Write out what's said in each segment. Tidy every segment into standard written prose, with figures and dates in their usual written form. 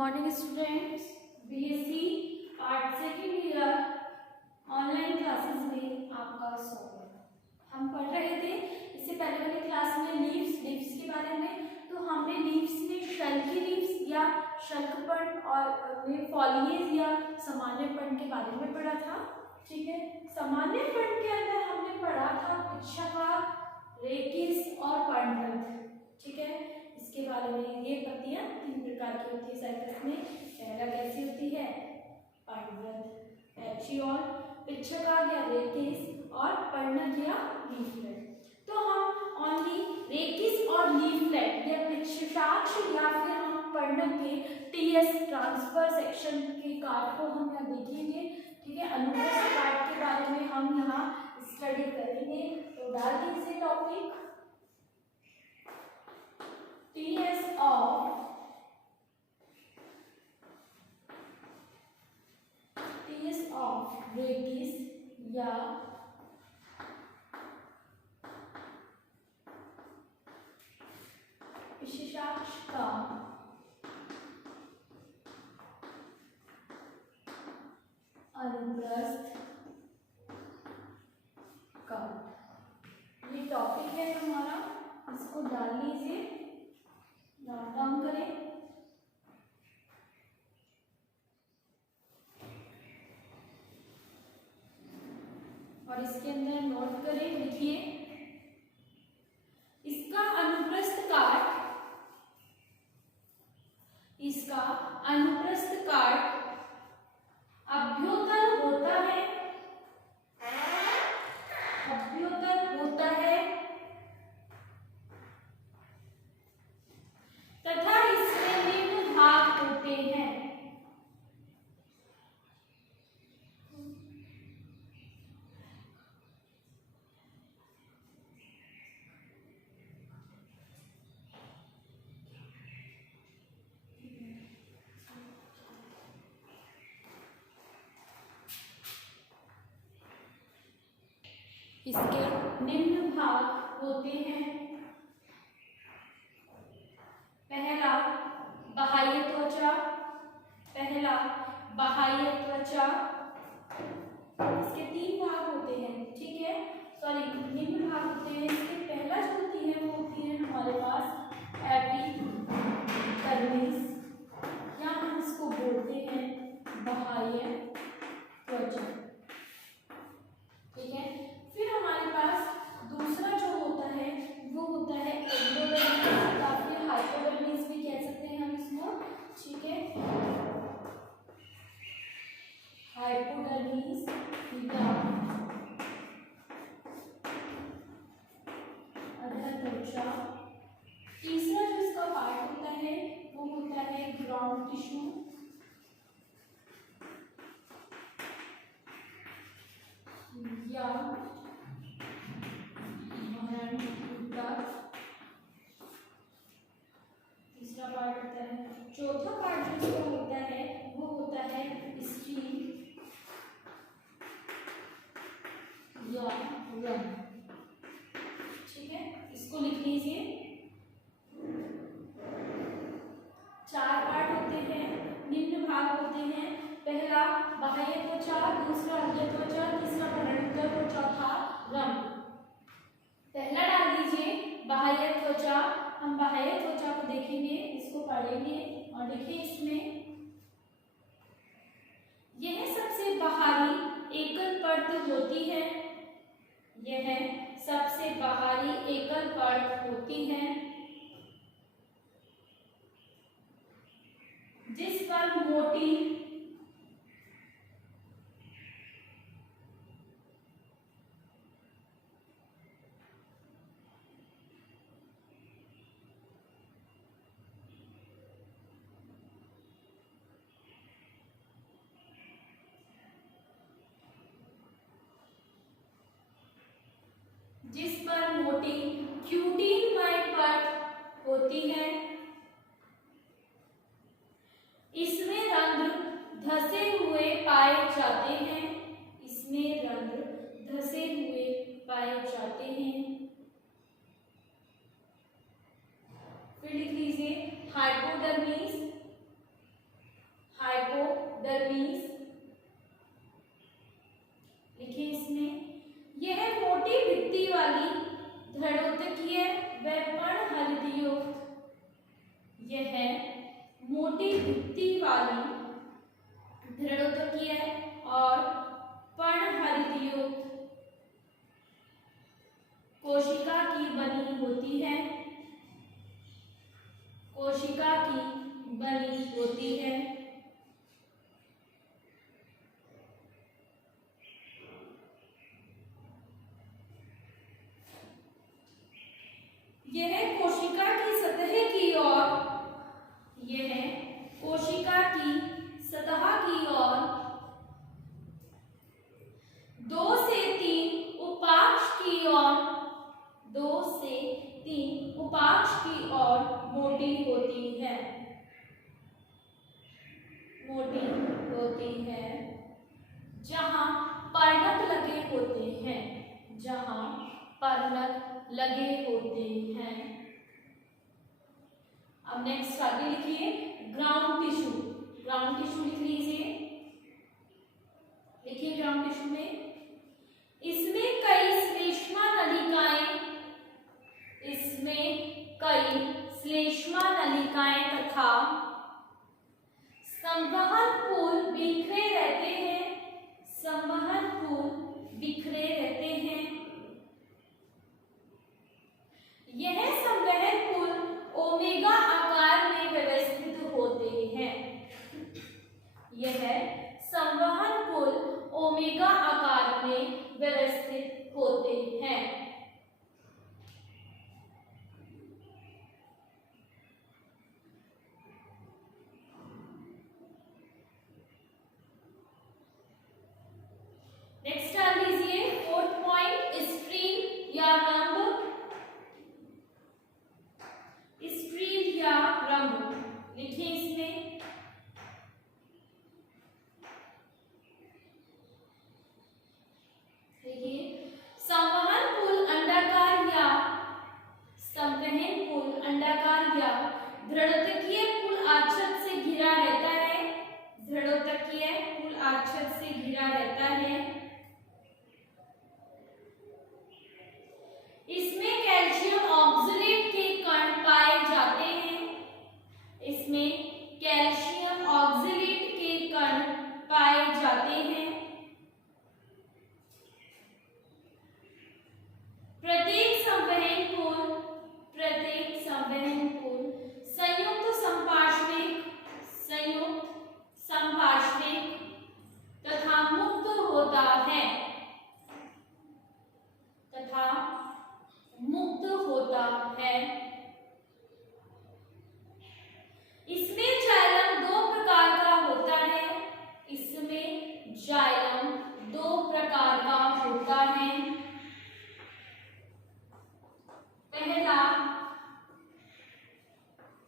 Morning students, BSc art second year online classes में आपका स्वागत है। हम पढ़ रहे थे इससे पहले वाली क्लास में लीव्स के बारे में। तो हमने लीव्स में शल्की लीव्स या शल्कपर्ण और फॉलिएज या सामान्य पर्ण के बारे में पढ़ा था। ठीक है, सामान्य पर्ण के अंदर हमने पढ़ा था पिच्छकार, रेकिस और पर्णरंध्र। ठीक है, इसके बारे में ये पत्तियां तीन प्रकार की होती है साइट्रस में। पहला कैसी होती है? पर्णरंध्र, पेट्रियोल, पिच्छकार या रेकिस और पर्णक या लीफलेट। तो हम ओनली रेकिस और लीफलेट या पिच्छाक्ष या फिर हम पर्णक के टीएस ट्रांसफर सेक्शन के कार्ड को हम यहाँ देखेंगे। ठीक है, अनुप्रस्थ कार्ड के बारे में हम यहाँ स्टडी करेंगे। तो डाल दीजिए टॉपिक टीएस ऑफ रेकिस या पिच्छाक्ष का अनुप्रस्थ कार्ड, ये टॉपिक है हमारा। इसको डाल लीजिए, नोट डाउन करें। और इसके अंदर नोट करें, लिखिए इसका अनुप्रस्थ काट अभ्योत्तर होता है तथा इसमें निम्न भाग होते हैं। इसके निम्न भाग होते हैं। पहला बाह्य त्वचा, इसके तीन भाग होते हैं। ठीक है, सॉरी निम्न भाग होते हैं। इसके पहला जो होती है वो होती है हमारे पास एपिडर्मिस या हम इसको बोलते हैं बाह्य त्वचा। ठीक है, फिर हमारे पास दूसरा जो होता है वो होता है एंडोडर्मिस या फिर हाइपोडर्मिस भी कह सकते हैं हम इसको। ठीक है, हाइपोडर्मिस या अधःत्वचा। तीसरा जो इसका पार्ट होता है वो होता है ग्राउंड टिश्यू या तीसरा पार्ट होता है। चौथा पार्ट जो इसका होता है वो होता है स्टील या रन। ठीक है, इसको लिख लीजिए। चार पार्ट होते हैं, निम्न भाग होते हैं। पहला बाह्य त्वचा, दूसरा अधःत्वचा, तीसरा पर्णक और चौथा रम। पहला डाल दीजिए बाह्य त्वचा। हम बाह्य त्वचा को देखेंगे, इसको पढ़ेंगे और देखिए इसमें यह सबसे बाहरी एकल परत होती है। यह सबसे बाहरी एकल परत होती है जिस पर मोटी क्यूटीनमय परत होती है। इसमें रंध्र धसे हुए पाए जाते हैं। फिर लिख लीजिए हाइपोडर्मिस मोटी भित्ति वाली दृढ़ोतकीय और पर्णहरितयुक्त कोशिका की बनी होती है, कोशिका की बनी होती है। यह कोशिका की सतह की ओर, यह कोशिका की सतह की ओर 2 से 3 उपाक्ष की ओर, 2 से 3 उपाक्ष की ओर मोटी होती है, मोटी होती है। जहां पर्णक लगे होते हैं, जहां पर्णक लगे होते हैं। अब नेक्स्ट आगे लिखिए ग्राउंड टिश्यू। ग्राउंड टिश्यू लिख लीजिए, लिखिए ग्राउंड टिश्यू में इसमें कई श्लेष्मा नलिकाएं, इसमें कई श्लेष्मा नलिकाएं तथा संवहन पुल बिखरे रहते हैं, संवहन पुल बिखरे रहते हैं। यह संवहन पुल ओमेगा आकार में व्यवस्थित होते हैं, यह संवहन पुल ओमेगा आकार में व्यवस्थित होते हैं। नेक्स्ट डाल लीजिए 4th पॉइंट स्ट्रीम या रंग, स्ट्रीम या रंग लिखिए इसमें। देखिए संवहन पुल अंडाकार या संवहन पुल अंडाकार या दृढ़ोतकीय पुल आच्छद से घिरा रहता है, दृढ़ोतकीय पुल आच्छद से घिरा रहता है। इसमें कैल्शियम ऑक्सलेट के कण पाए जाते हैं, इसमें कैल्शियम ऑक्सलेट के कण पाए जाते हैं। प्रत्येक संवहन पुल संयुक्त संपार्श्विक तथा मुक्त होता है, तथा मुक्त होता है। इसमें जाइलम 2 प्रकार का होता है, इसमें जाइलम 2 प्रकार का होता है।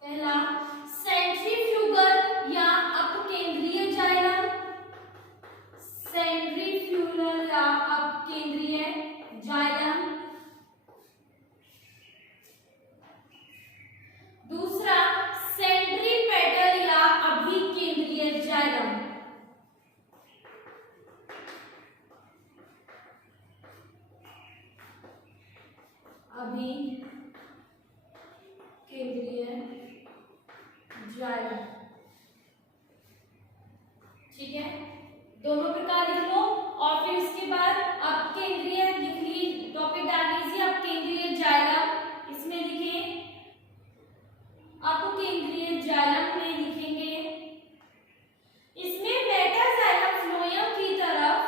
पहला सेंट्रीफ्यूगल या अपकेंद्रीय जाइलम, सेंट्रीफ्यूगल या अपकेंद्रीय जाइलम। दूसरा सेंट्रीपेटल या अभिकेंद्रीय जाइलम, अभिकेंद्रीय जाइलम। ठीक है, दोनों प्रकार लिख लो और फिर इसके बाद अपकेंद्रीय लिख ली, टॉपिक डाल लीजिए अपकेंद्रीय जाइलम। इसमें लिखिए अपकेंद्रीय जाइलम में लिखेंगे इसमें मेटाजाइलम फ्लोएम की तरफ,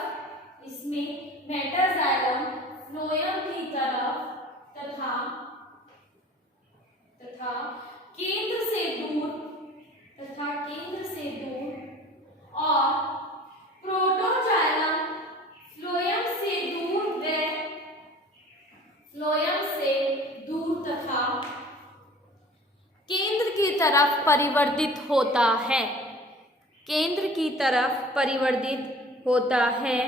इसमें मेटाजाइलम फ्लोएम की तरफ तथा केंद्र से दूर, तथा केंद्र से दूर और प्रोटोजाइलम फ्लोएम से दूर व फ्लोएम से दूर तथा केंद्र की तरफ परिवर्तित होता है, केंद्र की तरफ परिवर्तित होता है।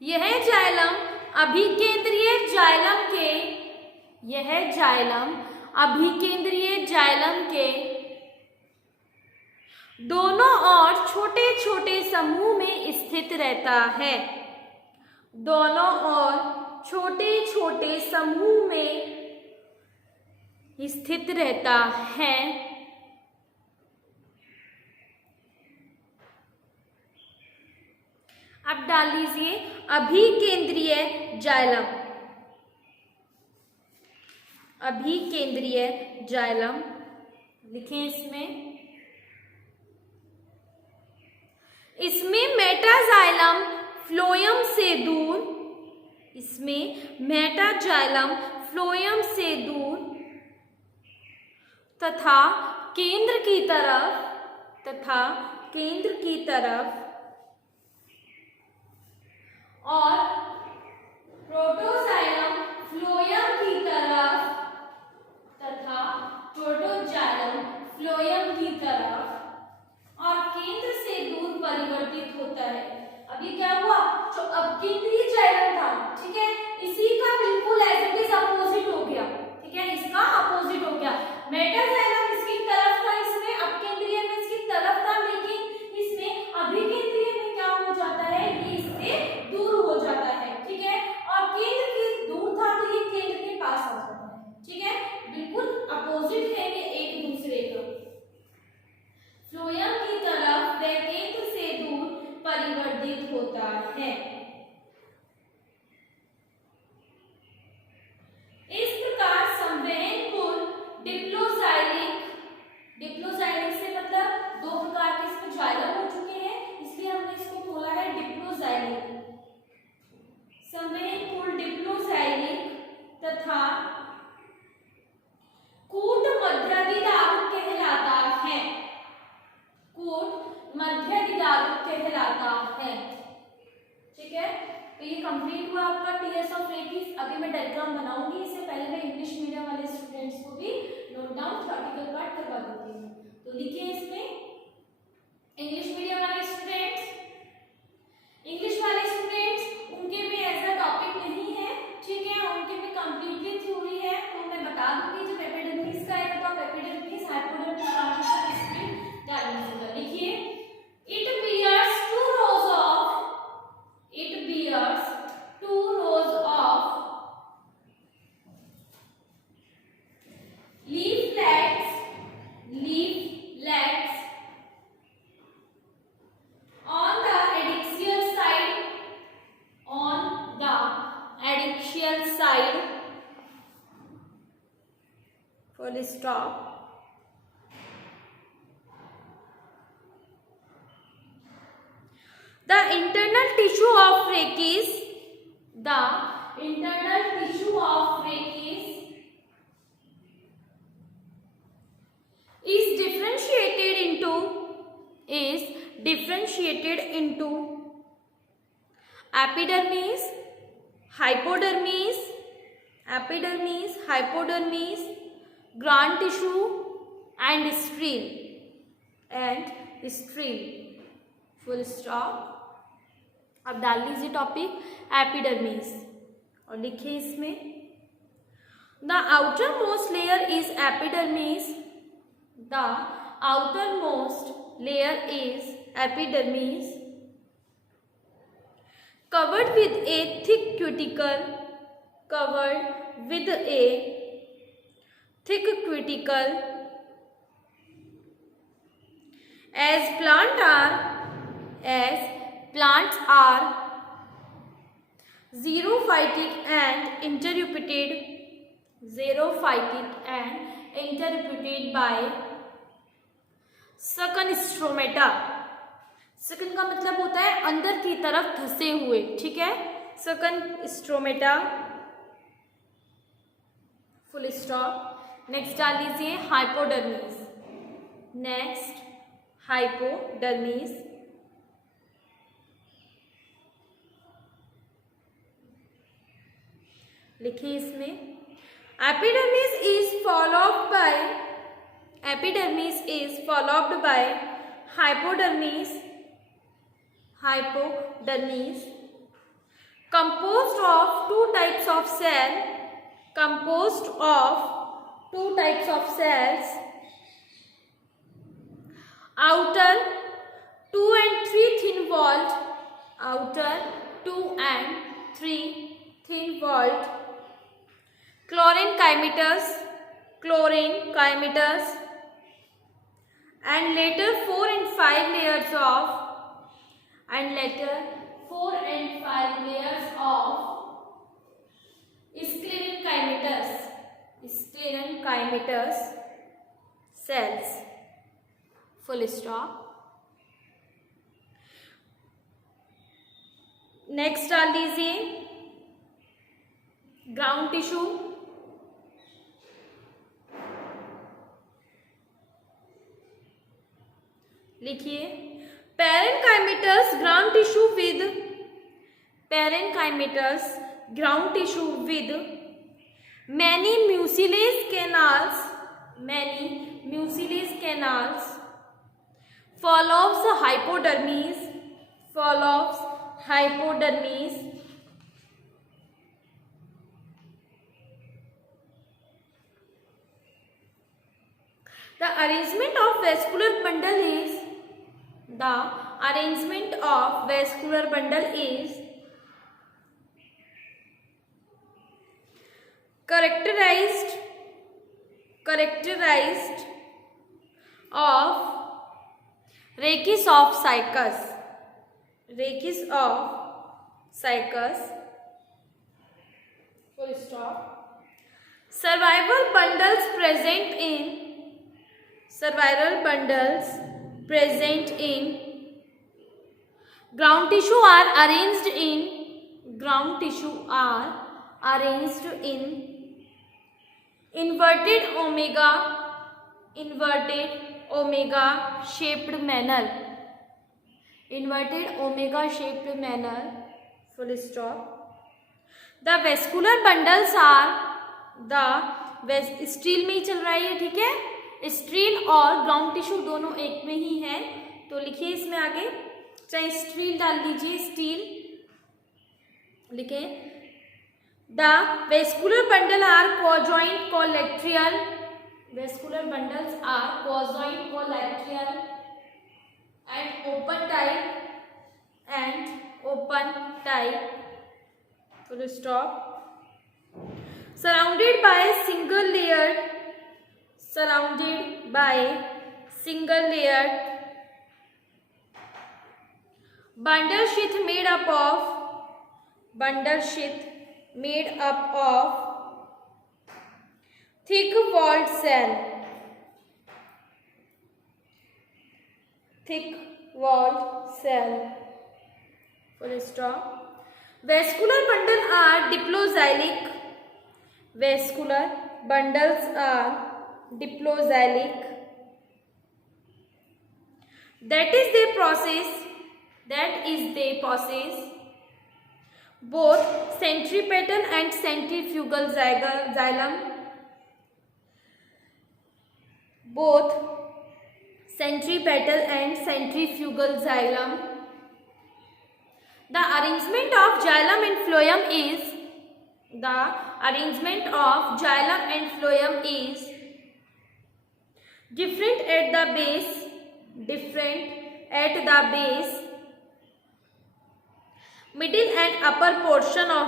यह जाइलम अभिकेंद्रीय जाइलम के, यह जाइलम अभिकेंद्रीय जाइलम के दोनों ओर छोटे छोटे समूह में स्थित रहता है, दोनों ओर छोटे छोटे समूह में स्थित रहता है। अब डाल लीजिए अभिकेंद्रीय जाइलम। अभिकेंद्रीय जाइलम लिखें इसमें मेटाजाइलम फ्लोएम से दूर, इसमें मेटाजाइलम फ्लोएम से दूर तथा केंद्र की तरफ और प्रोटोजाइलम फ्लोएम की तरफ तथा प्रोटोजाइलम फ्लोएम की तरफ और केंद्र से दूर परिवर्तित होता है। अब ये क्या हुआ, जो अपकेंद्रीय जाइलम था, ठीक है, इसी का बिल्कुल एज इट इज अपोजिट हो गया, ठीक है, इसका अपोजिट हो गया। मेटाजाइलम इसकी तरफ था, इसमें अपकेंद्रीय में इसकी तरफ था, लेकिन इसमें अभिकेंद्रीय में क्या हो जाता है, ये इससे दूर हो जाता है, ठीक है, और केंद्र की दूर था तो ये केंद्र के पास आ जाता है, ठीक है, बिल्कुल अपोजिट है ये एक दूसरे का। फ्लोएम की तरफ वह केंद्र से दूर परिवर्तित होता है। इस प्रकार संवहनकुल डिप्लोजाइलिक से मतलब दो प्रकार के इसमें जाइलम हो चुके हैं, इसलिए हमने इसको बोला है डिप्लोजाइलिक। संवहनकुल डिप्लोजाइलिक तथा कूट मध्यदिदारुक कहलाता है। कूट मध्यदिदारुक कहलाता है, ठीक है। तो ये कंप्लीट हुआ आपका टीएस ऑफ रेकिस। अभी मैं डायग्राम बनाऊंगी, इससे पहले मैं इंग्लिश मीडियम वाले स्टूडेंट्स को भी नोट डाउन थ्योरेटिकल पार्ट करवा देती हूँ। तो लिखिए इसमें इंग्लिश मीडियम वाले स्टूडेंट्स, उनके भी ऐसा टॉपिक नहीं है, ठीक है, उनके भी कंप्लीटली थ्योरी है। तो मैं बता दूंगी जब एपिडर्मिस का है तो एपिडर्मिस हाइपोडर्मिस ट्रांजिशन स्प्लिट डाल दीजिएगा। लिखिए it bears two rows of leaflets on the axial side, full stop. The internal tissue of rachis is differentiated into epidermis, hypodermis, gland tissue and streel, full stop. अब डाल लीजिए topic epidermis और लिखिए इसमें the outermost layer is epidermis, covered with a thick cuticle, as plants are xerophytic and interrupted by सकन stromata. सकन का मतलब होता है अंदर की तरफ धंसे हुए, ठीक है, सकन स्ट्रोमेटा, फुल स्टॉप। नेक्स्ट डाल लीजिए हाइपोडर्मिस, लिखिए इसमें epidermis is followed by hypodermis, composed of two types of cells, outer 2 and 3 thin walled, 3 thin-walled chlorine chimetas, and later 4 and 5 layers of sclerenchymatous cells. Full stop. Next डाल दीजिए ground tissue, लिखिए parenchymatous ground tissue with many mucilage canals, follows hypodermis. The arrangement of vascular bundle is characterized of rachis of cycus. Full stop. Survival bundles present in ground tissue are arranged in inverted omega shaped manner. Full stop. The vascular bundles are steel में ही चल रहा है ये, ठीक है, steel और ground tissue दोनों एक में ही है, तो लिखिए इसमें आगे, चाहे स्टील डाल दीजिए, स्टील लिखे. The vascular bundle are conjoint collateral and open type. Full stop. Surrounded by single layered bundle sheath made up of thick walled cell. Full stop. Vascular bundles are diploxylic. That is their process. Both centripetal and centrifugal xylem. The arrangement of xylem and phloem is different at the base, middle and upper portion of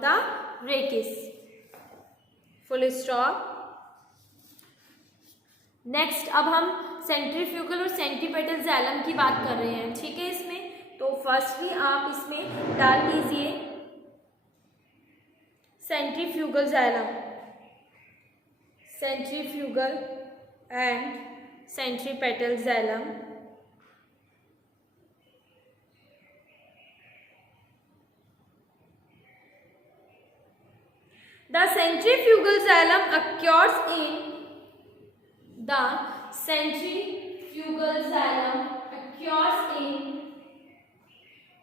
the rachis. Full stop. Next अब हम centrifugal और centripetal xylem की बात कर रहे हैं, ठीक है. इसमें तो फर्स्टली आप इसमें डाल दीजिए centrifugal and centripetal xylem. The centrifugal xylem occurs in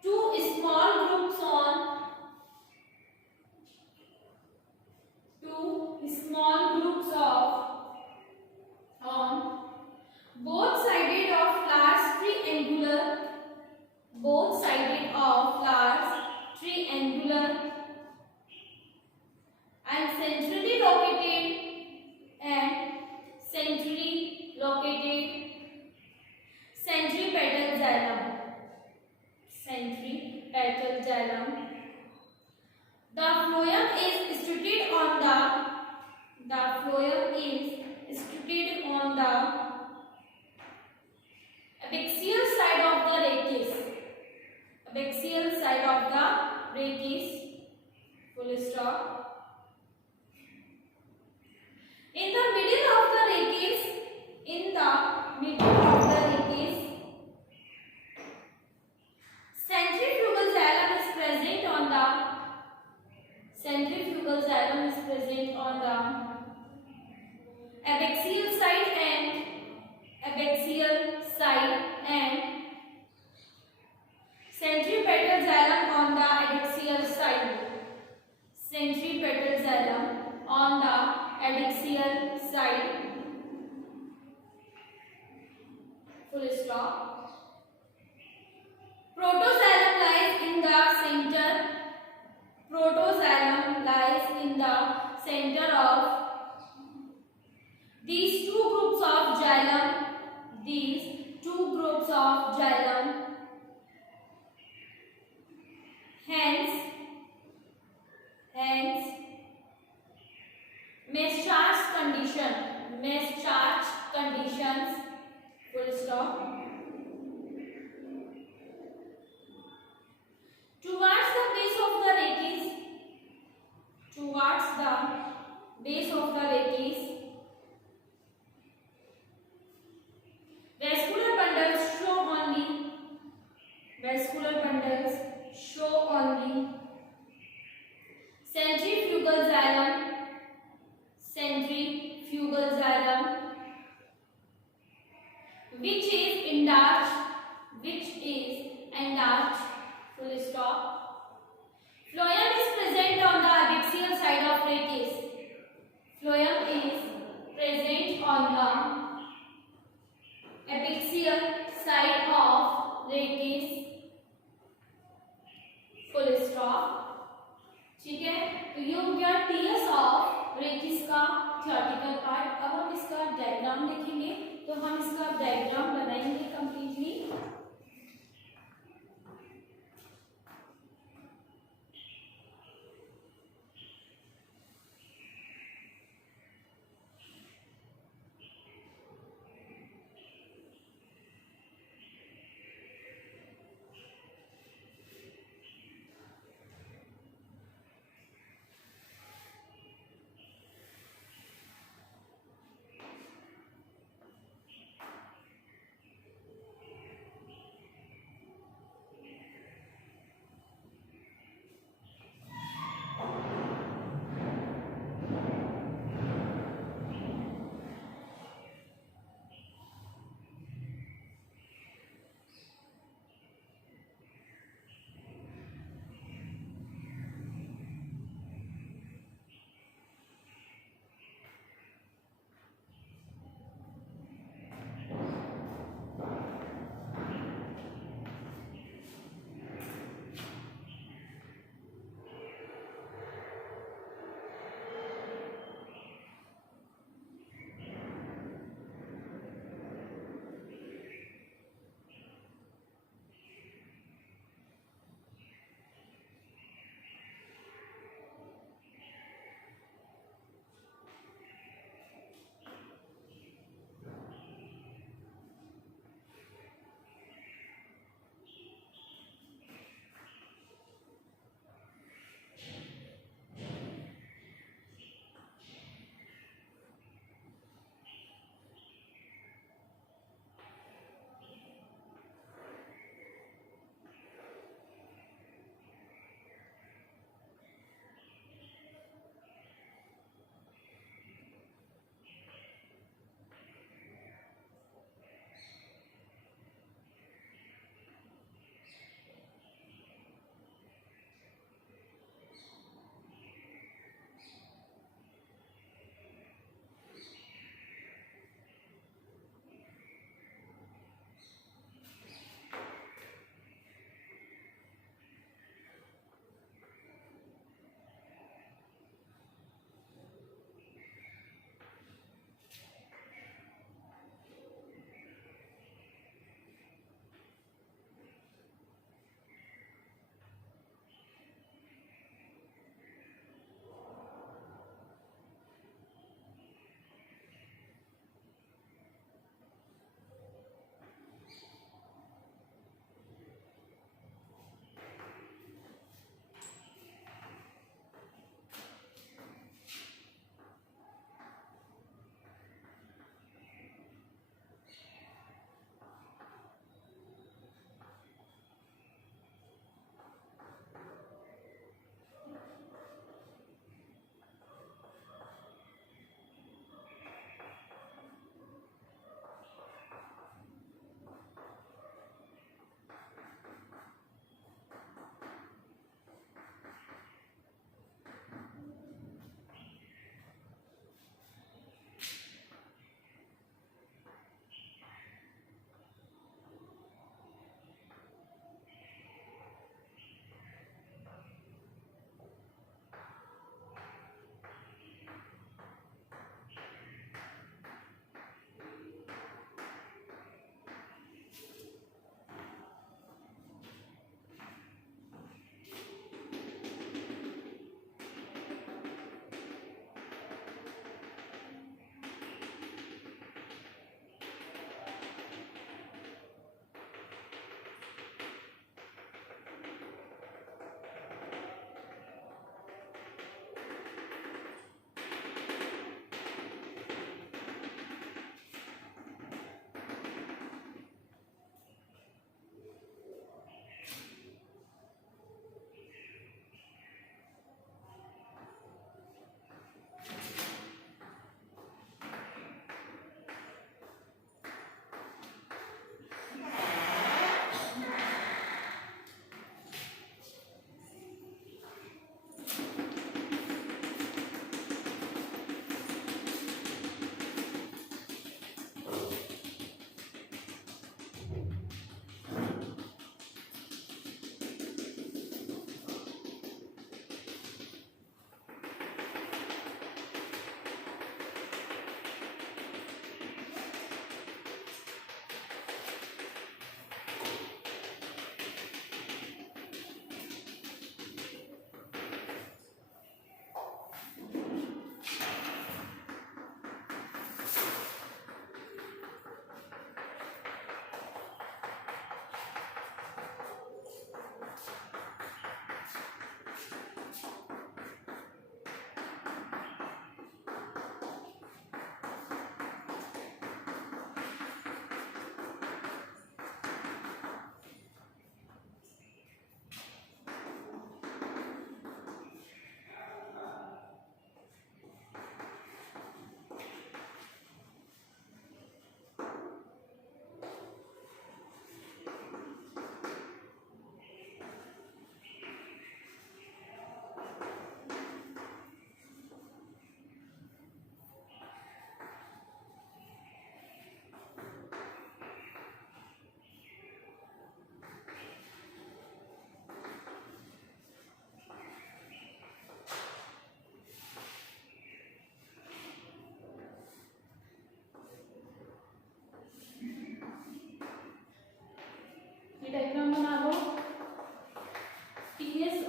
two small groups on both sided of large triangular and centrally located centripetal xylem. xylem. The phloem is situated on the abaxial side of the rachis. Abaxial side of the rachis. Full stop. In the middle of the rachis, centrifugal xylem is present on the abaxial side and centripetal xylem on the adaxial side. Centripetal xylem on the adaxial side. Full stop. Protoxylem lies in the center. Protoxylem lies in the center of these two groups of xylem. Hence mass charge conditions. Full stop. Towards the base of the rachis, vascular bundles show only centrifugal xylem, which is enlarged. Full stop. Phloem is present on the abaxial side of rachis. Phloem is present on the abaxial side of rachis. Full stop. ठीक है, तो ये हो गया TS of rachis का theoretical part. अब हम इसका डायग्राम देखेंगे, तो हम इसका डायग्राम बनाएंगे कंप्लीटली।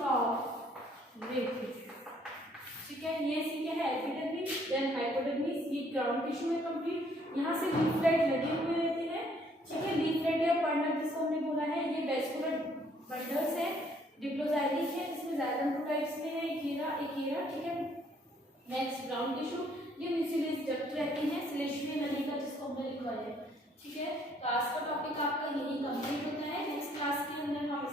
ऑफ रेफिस। ठीक है, ये सीखे है एपिडर्मिस, देन हाइपोडर्मिस, ये ग्राउंड टिश्यू है कंप्लीट। यहाँ से लीफलेट लगे हुए रहते हैं। ठीक है, लीफलेट या पर्नल जिसको हमने बोला है, ये वेस्कुलर बंडल्स है, डिप्लोजाइलिक है, इसमें ज़ाइगोनोटाइड्स में है एकीरा। ठीक है, नेक्स्ट ग्राउंड टिश्यू, ये म्यूसिलेज डक्ट रहती हैं, श्लेष्मीय नलिका जिसको हमने लिखा है। ठीक है, तो आज का टॉपिक आपका यही कंप्लीट होता है। नेक्स्ट क्लास के अंदर हम